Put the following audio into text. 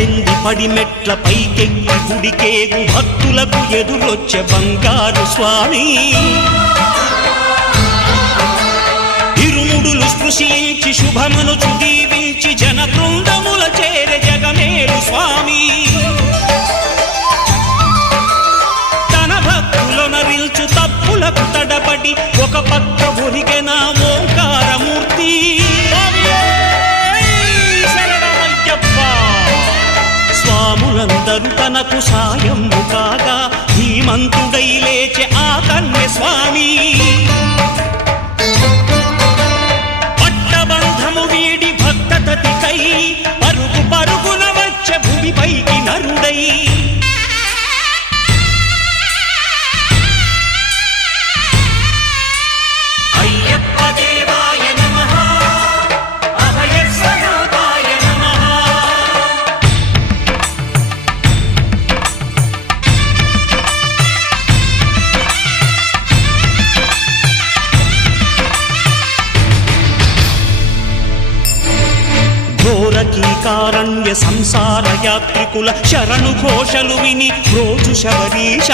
పద్దెంది పడిమెట్ల పైకెక్కి గుడికేగు భక్తులకు ఎదురొచ్చే బంగారు స్వామి ఇరుముడులు స్పృశించి శుభమనుచు దీవించి జన బృందముల చేరే జగమేలు స్వామి తన భక్తులొనరిల్చు తప్పులకు తడబడి ఒక పక్క ఒరిగెన ఓంకారమూర్తి స్వాములందరూ తనకు సాయము కాగా ధీమంతుడై లేచే ఆ కన్య స్వామి పట్టబంధము వీడి భక్తతతికై పరుగు పరుగున వచ్చే భూమిపైకి నరుడై కారణ్య సంసార యాత్రికుల శరణు ఘోషలు విని రోజు శబరీష